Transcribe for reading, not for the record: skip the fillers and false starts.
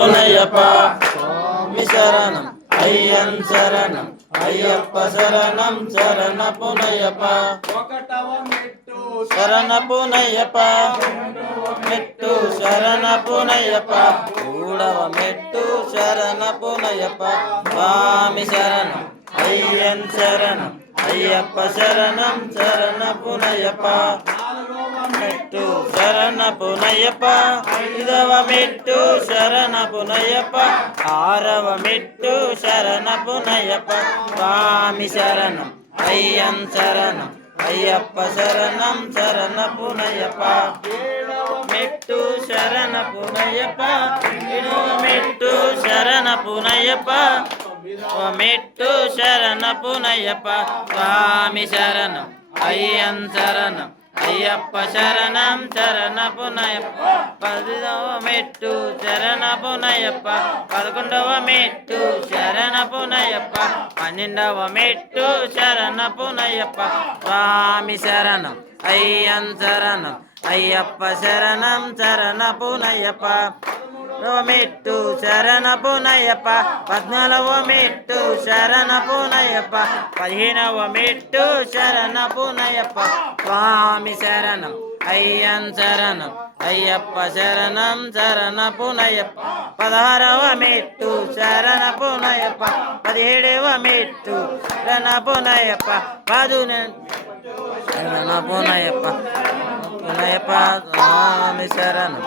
పునయ్యప్ప స్వామి శరణం అయ్యన్ శరణం అయ్యప్ప శరణం శరణ పునయ్యప్ప ఒకటవ మెట్టు శరణ పునయ్యప్ప మెట్టు శరణ పునయ్యప్ప మూడవ మెట్టు శరణ పునయ్యప్ప స్వామి శరణం అయ్యన్ శరణం అయ్యప్ప శరణం శరణ పునయ్యప్ప మెట్టు శరణ పునయ్యప్ప ఐదవ మెట్టు శరణ పునయ్యప్ప ఆరవ మెట్టు శరణ పునయ్యప్ప స్వామి శరణం అయ్యన్ శరణం అయ్యప్ప శరణం శరణ పునయ్యప్ప మెట్టు శరణ పునయ్యప్ప ఏడవ మెట్టు శరణ పునయ్యప్ప మెట్టు శరణ పునయ్యప్ప స్వామి శరణం అయ్యన్ శరణం అయ్యప్ప శరణం శరణ పునయ్యప్ప పదవ మెట్టు శరణ పునయ్యప్ప పదకొండవ మెట్టు శరణ పునయ్యప్ప పన్నెండవ మెట్టు శరణ పునయ్యప్ప స్వామి శరణం అయ్యన్ శరణం అయ్యప్ప శరణం శరణ పునయ్యప్ప మెట్టు శరణ పునయ్యప్ప పద్నాలుగవ మెట్టు శరణ పునయ్యప్ప పదిహేనవ మెట్టు శరణ పునయ్యప్ప స్వామి శరణం అయ్యన్ శరణం అయ్యప్ప శరణం శరణ పునయ్యప్ప పదహారవ మెట్టు శరణ పునయ్యప్ప పదిహేడవ మెట్టు శరణ పునయ్యప్ప శరణ పునయ్యప్ప పునయ్యప్ప స్వామి శరణం